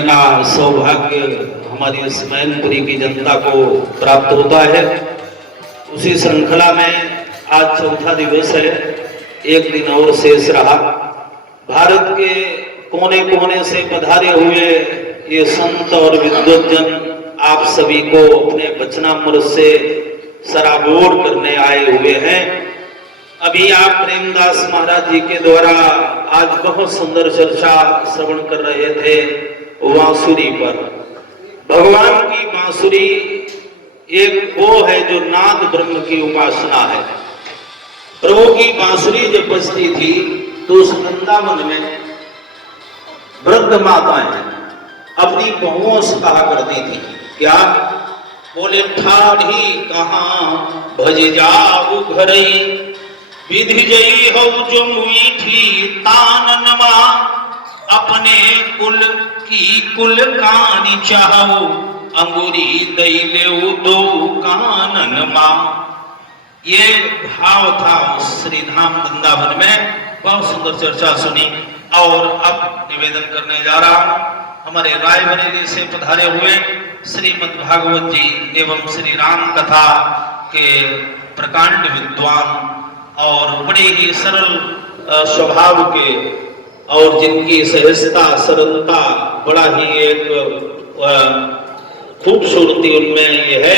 का सौभाग्य हमारी इस मैनपुरी की जनता को प्राप्त होता है। उसी श्रृंखला में आज चौथा दिवस है, एक दिन और शेष रहा। भारत के कोने कोने से पधारे हुए ये संत और विद्वज्जन आप सभी को अपने वचनामृत से सराबोर करने आए हुए हैं। अभी आप प्रेमदास महाराज जी के द्वारा आज बहुत सुंदर चर्चा श्रवण कर रहे थे बांसुरी पर। भगवान की बांसुरी एक वो है जो नाद ब्रह्म की उपासना है। प्रभु की बांसुरी जब बजती थी तो उस वृंदावन में वृद्ध माताएं अपनी बहुओं से कहा करती थी, क्या बोले ठाढ़ी कहाँ भज जाऊ घरई, विधि जई हो जो मीठी ताननमा, अपने कुल की कुल कानी चाहो, अंगूरी दई ले दो कानन मां। ये भाव था श्री धाम वृंदावन में। बहुत सुंदर चर्चा सुनी और अब निवेदन करने जा रहा हूं हमारे रायबरेली से पधारे हुए श्रीमद् भागवत जी एवं श्री राम कथा के प्रकांड विद्वान और बड़े ही सरल स्वभाव के और जिनकी सहजता सरलता बड़ा ही एक खूबसूरती उनमें ये है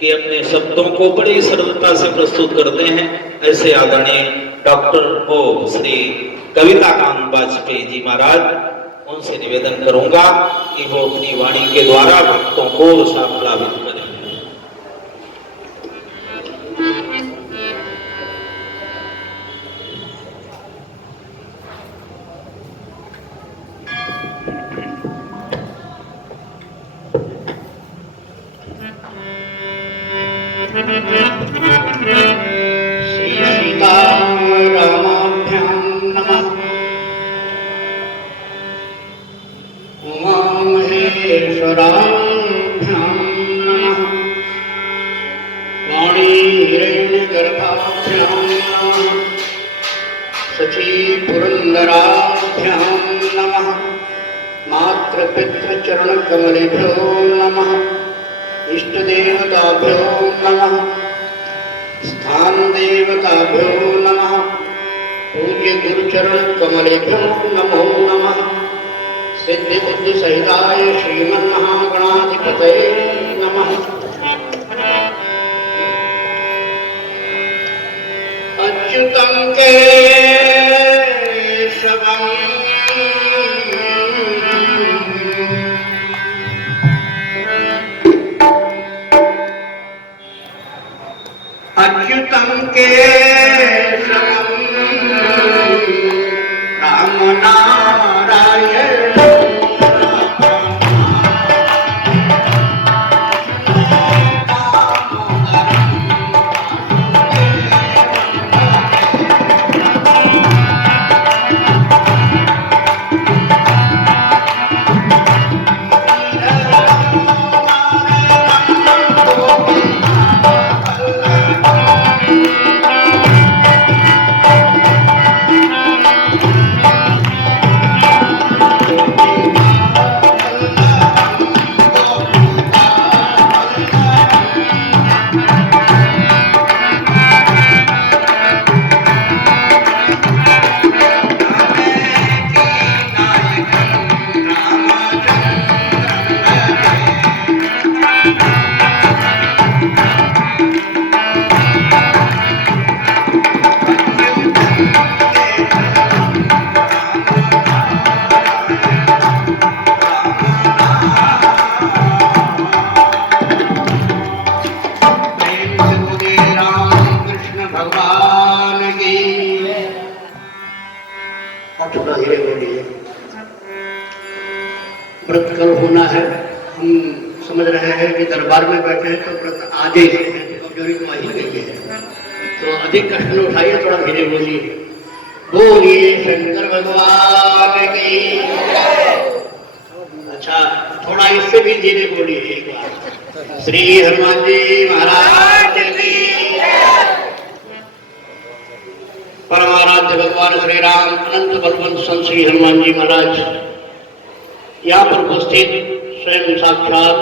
कि अपने शब्दों को बड़ी सरलता से प्रस्तुत करते हैं। ऐसे आदरणीय डॉक्टर ओ श्री कविताकांत वाजपेयी जी महाराज, उनसे निवेदन करूंगा कि वो अपनी वाणी के द्वारा भक्तों को रसाप्लावित करें। सची पुरंदराभ्यां नमः। मातृपितृचरण कमलेभ्यो नमः। इष्टदेवताभ्यो नमः। स्थान देवताभ्यो नमः। पूज्य गुरुचरण कमलेभ्यो नमो नमः। सिद्धि बुद्धि सहिताय श्रीमन्महागणाधिपतये नमः। अच्युतं केशवम् अच्युतं केशवम् राम नारायण थोड़ा धीरे बोलिए। व्रत कल होना है, हम समझ रहे हैं कि दरबार में बैठे हैं तो व्रत आज ही है, तो कमजोरी तो वही गई है, तो अधिक कष्ट न उठाइए, थोड़ा धीरे बोलिए। बोलिए शंकर भगवान की। अच्छा, थोड़ा इससे भी धीरे बोलिए एक बार। श्री हनुमान जी महाराज की। परमाराध्य भगवान श्री राम अनंत बलवंत संत श्री हनुमान जी महाराज यहाँ पर उपस्थित स्वयं साक्षात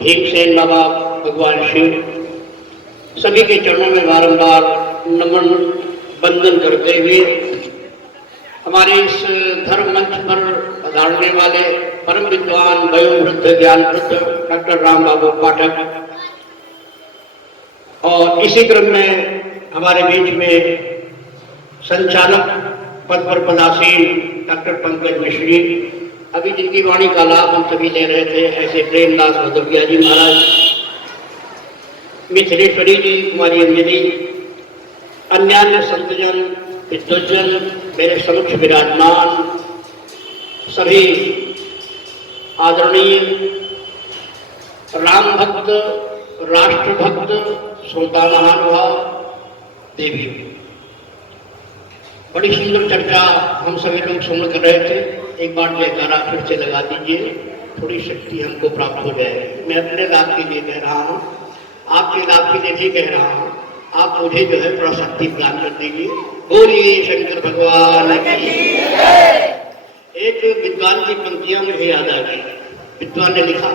भीमसेन बाबा भगवान शिव सभी के चरणों में बारंबार नमन वंदन करते हुए हमारे इस धर्म मंच पर पधारने वाले परम विद्वान वयोवृद्ध ज्ञान वृद्ध डॉक्टर राम बाबू पाठक और इसी क्रम में हमारे बीच में संचालक पद पर पदासीन डॉक्टर पंकज मिश्री, अभी जिनकी वाणी का लाभ हम सभी ले रहे थे, ऐसे प्रेमदास भदौरिया जी महाराज, मिथिलेश्वरी जी, कुमारी अंजलि, अन्य संतजन विद्वजन मेरे समक्ष विराजमान, सभी आदरणीय राम भक्त राष्ट्र भक्त श्रोता महानुभाव देवी, बड़ी सुंदर चर्चा हम सभी लोग सुन कर रहे थे। एक बार जयकारा फिर से लगा दीजिए, थोड़ी शक्ति हमको प्राप्त हो जाएगी। मैं अपने लाभ के लिए कह रहा हूँ, आपके लाभ के लिए भी कह रहा हूँ, आप मुझे जो है थोड़ा शक्ति प्रदान कर दीजिए। बोलिए शंकर भगवान की। एक विद्वान की पंक्तियां मुझे याद आ गई। विद्वान ने लिखा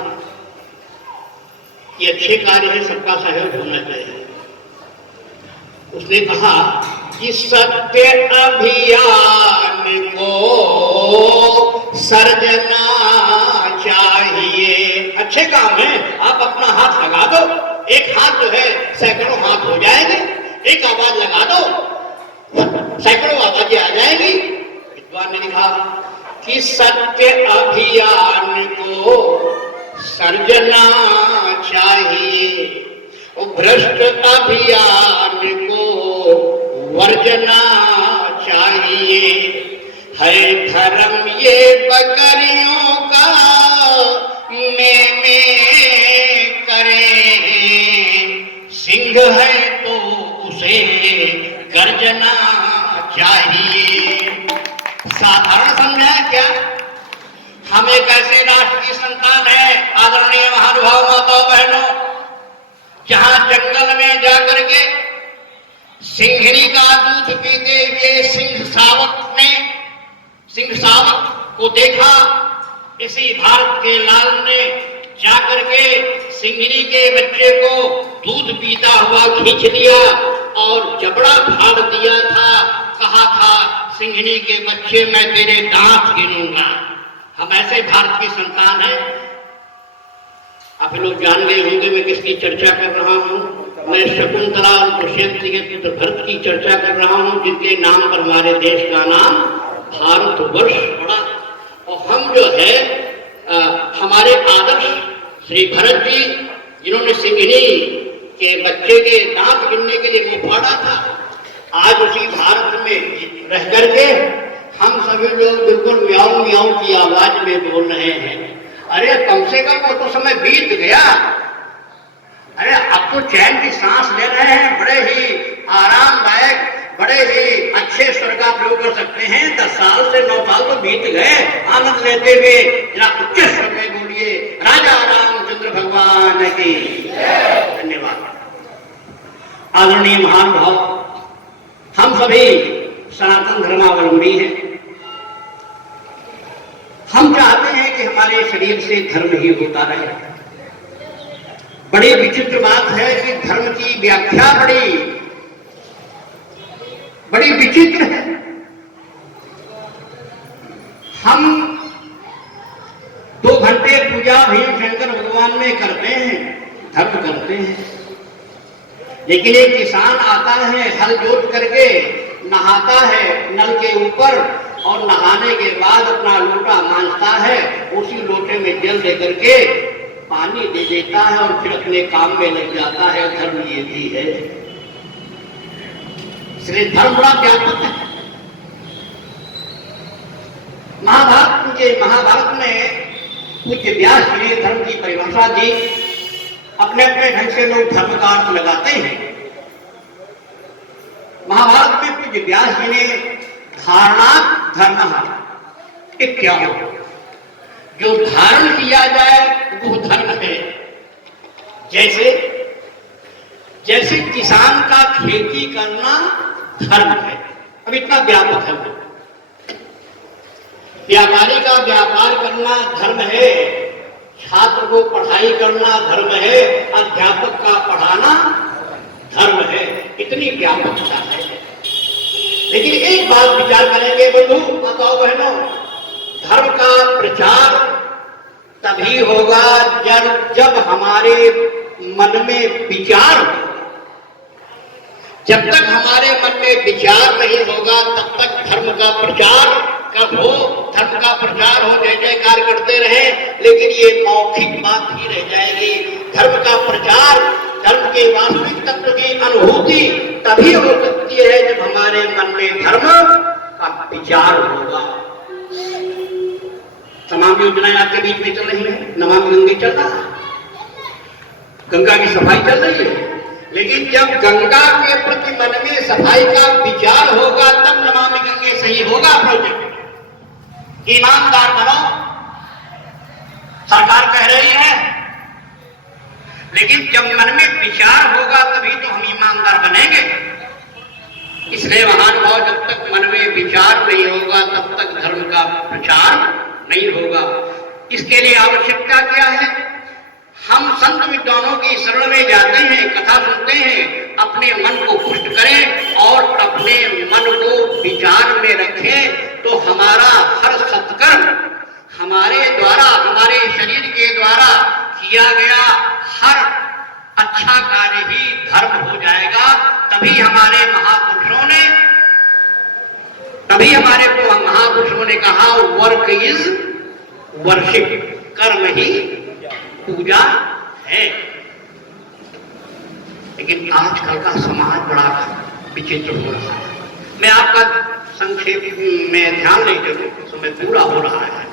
कि अच्छे कार्य है सबका सहयोग होना चाहिए। उसने कहा कि सत्य अभियान को सर्जना चाहिए। अच्छे काम है, आप अपना हाथ लगा दो, एक हाथ जो है सैकड़ों हाथ हो जाएंगे, एक आवाज लगा दो सैकड़ों आवाजें आ जाएंगी। विद्वान ने लिखा कि सत्य अभियान को सर्जना चाहिए, भ्रष्ट अभियान को वर्जना चाहिए। है धर्म ये बकरियों का में करें, सिंह है तो उसे गर्जना चाहिए। साधारण समझा क्या? हम एक ऐसे राष्ट्र की संतान है, आदरणीय महानुभाव माताओं बहनों, जहां जंगल में जाकर के सिंहनी का दूध पीते हुए सिंह सावक को देखा। इसी भारत के लाल ने जाकर के सिंहनी के बच्चे को दूध पीता हुआ खींच लिया और जबड़ा फाड़ दिया था। कहा था, सिंहनी के बच्चे मैं तेरे दांत गिनूंगा। हम ऐसे भारत की संतान हैं। आप लोग जान गए होंगे मैं किसकी चर्चा कर रहा हूं। मैं शकुंतला और दुष्यंत के पुत्र भरत की चर्चा कर रहा हूं, जिनके नाम पर हमारे देश का नाम भारतवर्ष पड़ा। और हम जो है हमारे आदर्श श्री भरत जी, जिन्होंने सिंहनी के बच्चे के दांत गिनने के लिए मुंह फाड़ा था, आज उसी भारत में रह करके हम सभी लोग बिल्कुल म्याऊं म्याऊं की आवाज में बोल रहे हैं। अरे कम से कम वो तो समय बीत गया। अरे अब तो चैन की सांस ले रहे हैं, बड़े ही आरामदायक, बड़े ही अच्छे स्वर का प्रयोग कर सकते हैं। 10 साल से 9 साल तो बीत गए आनंद लेते हुए। जरा उच्च स्वर में बोलिए राजा रामचंद्र भगवान की धन्यवाद। आदरणीय महानुभाव, हम सभी सनातन धर्मावलंबी हैं। हम चाहते हैं कि हमारे शरीर से धर्म ही होता रहे। बड़ी विचित्र बात है कि धर्म की व्याख्या बड़ी विचित्र है। हम 2 घंटे पूजा भीम शंकर भगवान में करते हैं, धर्म करते हैं, लेकिन एक किसान आता है हल जोत करके, नहाता है नल के ऊपर और नहाने के बाद अपना लोटा मांजता है, उसी लोटे में जल दे करके पानी दे देता है और फिर अपने काम में लग जाता है। धर्म ये भी है। इसलिए धर्म बड़ा व्यापक है। महाभारत में पूज्य व्यास जी ने धर्म की परिभाषा दी। अपने अपने ढंग से लोग धर्म का अर्थ लगाते हैं। महाभारत में पूज्य व्यास जी ने धारणा धर्म इत्यादि, जो धारण किया जाए वो धर्म है। जैसे किसान का खेती करना धर्म है। अब इतना व्यापक है। व्यापारी का व्यापार करना धर्म है, छात्र को पढ़ाई करना धर्म है, अध्यापक का पढ़ाना धर्म है। इतनी व्यापकता है। लेकिन एक बात विचार करेंगे बंधु माताओं बहनों, धर्म का प्रचार तभी होगा जब हमारे मन में विचार हो। जब तक हमारे मन में विचार नहीं होगा तब तक धर्म का प्रचार कब हो? धर्म का प्रचार हो, जय जयकार करते रहे, लेकिन ये मौखिक बात ही रह जाएगी। धर्म का प्रचार, धर्म के वास्तविक तत्व की अनुभूति तभी हो सकती है जब हमारे मन में धर्म का विचार होगा। तमाम योजनाएं आपके बीच में चल रही है। नमामि गंगे चल रहा है, गंगा की सफाई चल रही है। लेकिन जब गंगा के प्रति मन में सफाई का विचार होगा तब नमामि गंगे सही होगा प्रोजेक्ट। ईमानदार बनो, सरकार कह रही है, लेकिन जब मन में विचार होगा तभी तो हम ईमानदार बनेंगे। इसलिए महानुभाव, जब तक मन में विचार नहीं होगा तब तक धर्म का प्रचार नहीं होगा। इसके लिए आवश्यकता क्या है? हम संत विद्वानों की शरण में जाते हैं, कथा सुनते हैं, अपने मन को पुष्ट करें और अपने मन को विचार में रखें, तो हमारा हर सत्कर्म हमारे द्वारा, हमारे शरीर के द्वारा किया गया हर अच्छा कार्य ही धर्म हो जाएगा। तभी हमारे महापुरुषों ने कहा वर्क इज वर्शिप, कर्म ही पूजा है। लेकिन आजकल का समाज बड़ा विचित्र हो रहा है। मैं आपका संक्षेप में ध्यान नहीं देता, समय पूरा हो रहा है।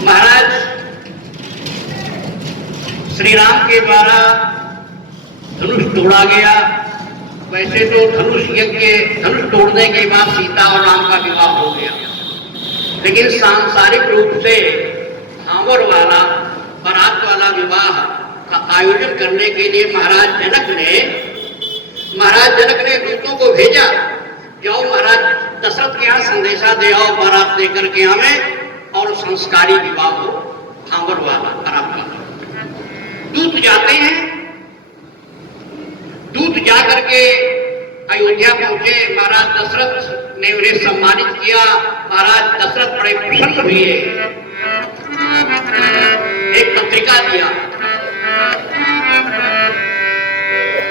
महाराज श्री राम के द्वारा धनुष तोड़ा गया। वैसे तो धनुष तोड़ने के बाद सीता और राम का विवाह हो गया, लेकिन सांसारिक रूप से भांवर वाला, बारात वाला विवाह का आयोजन करने के लिए महाराज जनक ने दूतों को भेजा, जाओ महाराज दशरथ के यहाँ संदेशा दे आओ, बारात लेकर के हमें, और संस्कारी विवाह हो भांवर वाला बारात का। दूत जाते हैं, दूत जाकर के अयोध्या पहुंचे। महाराज दशरथ ने उन्हें सम्मानित किया। महाराज दशरथ बड़े प्रसन्न हुए, एक पत्रिका दिया,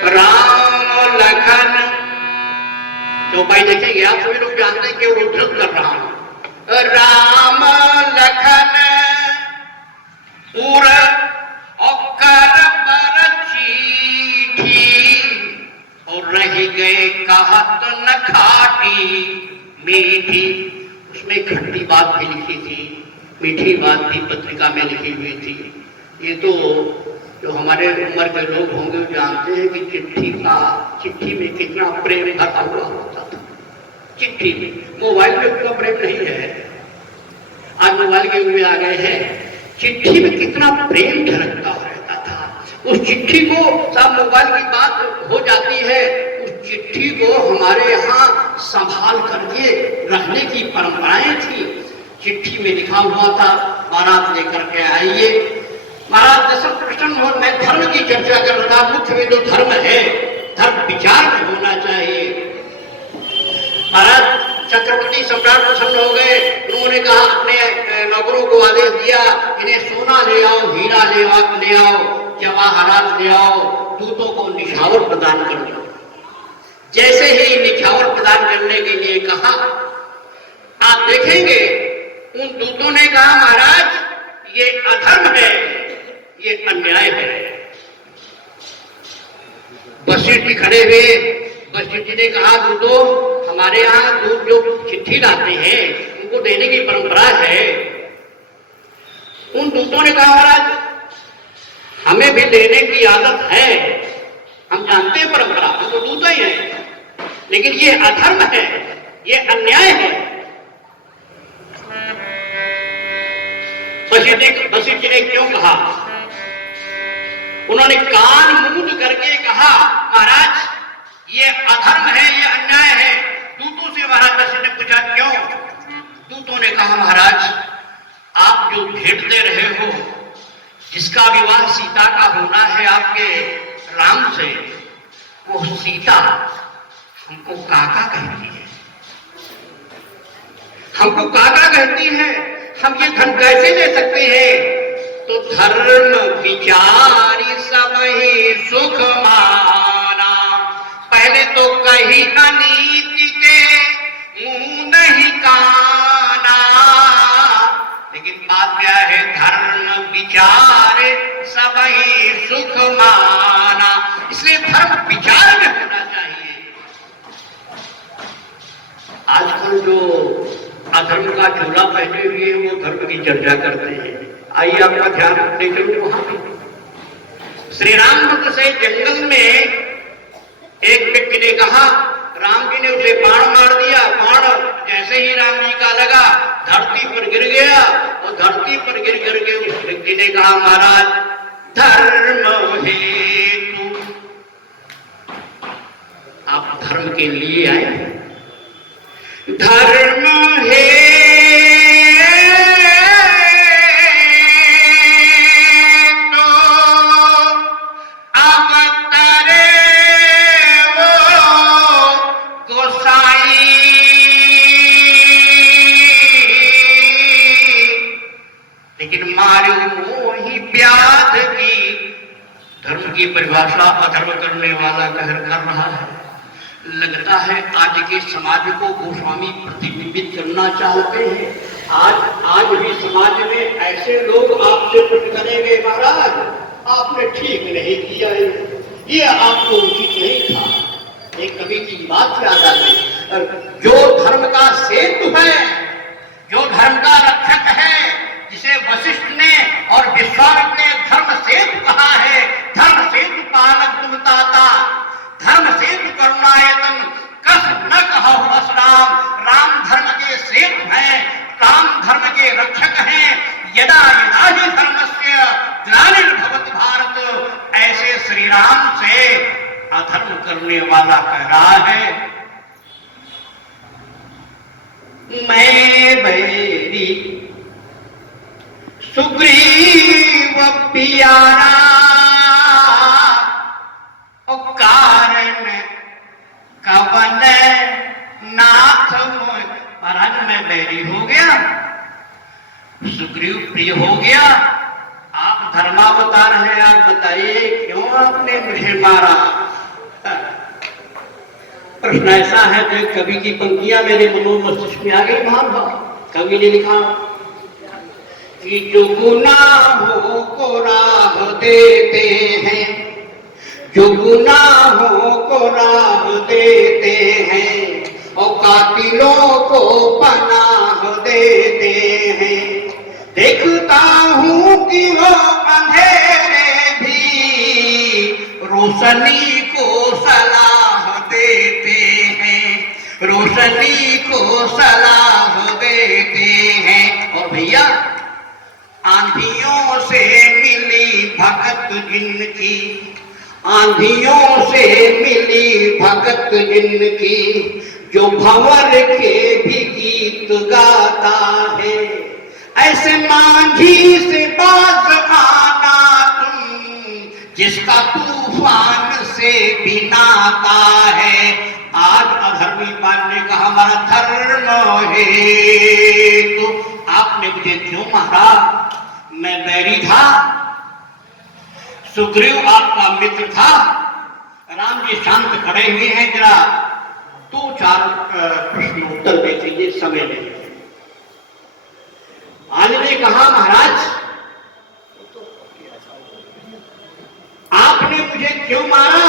राम लखन। चौपाई देखेंगे आप सभी लोग जानते हैं कि वो उद्धृत कर रहा हूं। राम लखन उर औकर पर चिट्ठी, और रह गए कहत न खाटी मीठी। उसमें खट्टी बात भी लिखी थी, मीठी बात भी पत्रिका में लिखी हुई थी। ये तो जो हमारे उम्र के लोग होंगे वो जानते हैं कि चिट्ठी में कितना प्रेम भरा हुआ होता था। चिट्ठी में, मोबाइल में उतना प्रेम नहीं है, आज मोबाइल के युग में आ गए हैं। चिट्ठी में कितना प्रेम झलकता रहता था। उस चिट्ठी को, सब मोबाइल की बात हो जाती है, उस चिट्ठी को हमारे यहाँ संभाल करके रखने की परंपराएं थी। चिट्ठी में लिखा हुआ था, बारात लेकर के आइए। महाराज दशरथ प्रसन्न हो। मैं धर्म की चर्चा कर रहा था, मुख्य में तो धर्म है, धर्म विचार में होना चाहिए। महाराज चक्रवर्ती सम्राट प्रसन्न हो गए। उन्होंने कहा, अपने नौकरों को आदेश दिया, इन्हें सोना ले आओ, हीरा ले आओ, जवाहरात ले आओ, दूतों को निछावर प्रदान कर दो। जैसे ही निछावर प्रदान करने के लिए कहा, आप देखेंगे उन दूतों ने कहा, महाराज ये अधर्म है, ये अन्याय है। वशिष्ठ जी खड़े हुए, वशिष्ठ जी ने कहा, दूतों हमारे यहाँ दूध जो चिट्ठी लाते हैं उनको देने की परंपरा है। उन दूतों ने कहा महाराज हमें भी देने की आदत है, हम जानते हैं परंपरा, हम तो दूत ही हैं, लेकिन ये अधर्म है, ये अन्याय है। वशिष्ठ ने क्यों कहा? उन्होंने कान मूंद करके कहा महाराज ये अधर्म है, ये अन्याय है। दूतों से महाराज वशिष्ठ ने पूछा क्यों? दूतों ने कहा महाराज आप जो भेंट दे रहे हो, जिसका विवाह सीता का होना है आपके राम से, वो सीता हमको काका कहती है, हमको काका कहती है, हम ये धन कैसे ले सकते हैं? तो धर्म विचारी सब ही सुख माना, पहले तो कही अनीति के मुंह नहीं काना, लेकिन बात क्या है? धर्म विचार सब ही सुख माना, इसलिए धर्म विचार में होना चाहिए। आजकल जो अधर्म का झोला पहने हुए हैं वो धर्म की चर्चा करते हैं। आइए आपका ध्यान रखने चलो वहां पे श्री रामभद्र से जंगल में एक व्यक्ति ने कहा, राम जी ने उसे बाण मार दिया। बाण जैसे ही राम जी का लगा धरती पर गिर गया, और धरती पर गिर गिर के उस व्यक्ति ने कहा महाराज धर्म हेतु, आप धर्म के लिए आए, धर्म हेतु अवतरे वो गोसाई, लेकिन मारे मोही व्याध की। धर्म की परिभाषा अधर्म करने वाला कहर कर रहा है। लगता है आज के समाज को गोस्वामी प्रतिबिंबित करना चाहते हैं। आज भी समाज में ऐसे लोग आपसे प्रश्न करेंगे महाराज आपने ठीक नहीं किया है, ये आपको उचित नहीं था। एक कवि की बात याद आ गई, जो धर्म का सेतु है, जो धर्म का रक्षक है, जिसे वशिष्ठ ने और विश्वामित्र ने धर्म सेतु कहा है, धर्म सेतु पालक तुम ताता, धर्म सेतु करुणायतन कस न कहो बस राम। राम धर्म के सेतु हैं, राम धर्म के रक्षक हैं। यदा यदा ही धर्मस्य ग्लानिर्भवति भारत, ऐसे श्री राम से अधर्म करने वाला कह रहा है मैं बैरी सुग्रीव प्यारा, कारण कवन नाथ महाराज मैं बैरी हो गया, सुग्रीव प्रिय हो गया, आप धर्मावतार हैं, आप बताइए क्यों आपने मुझे मारा? प्रश्न ऐसा है जो कवि की पंक्तियां मेरे मनोमस्तिष्क में आ गई। भाव कवि ने लिखा कि जो गुनाहों को राह देते हैं, जो गुनाहों को राह देते हैं, और कातिलों को पनाह देते हैं, देखता हूं कि वो अंधेरे भी रोशनी को सलाह देते हैं, रोशनी को सलाह देते हैं। और भैया आंधियों से मिली भगत जिनकी, आंधियों से मिली भगत जिनकी, जो भंवर के भी गीत गाता है, ऐसे मांझी से बाज आना तुम, जिसका तूफान से भी नाता है। आज अधर्मी पाल ने कहा हमारा धर्म है, तो आपने मुझे क्यों मारा? मैं बैरी था, सुग्रीव आपका मित्र था। राम जी शांत खड़े हुए हैं, जरा दो चार प्रश्न उत्तर देखेंगे समय में। आज ने कहा महाराज आपने मुझे क्यों मारा?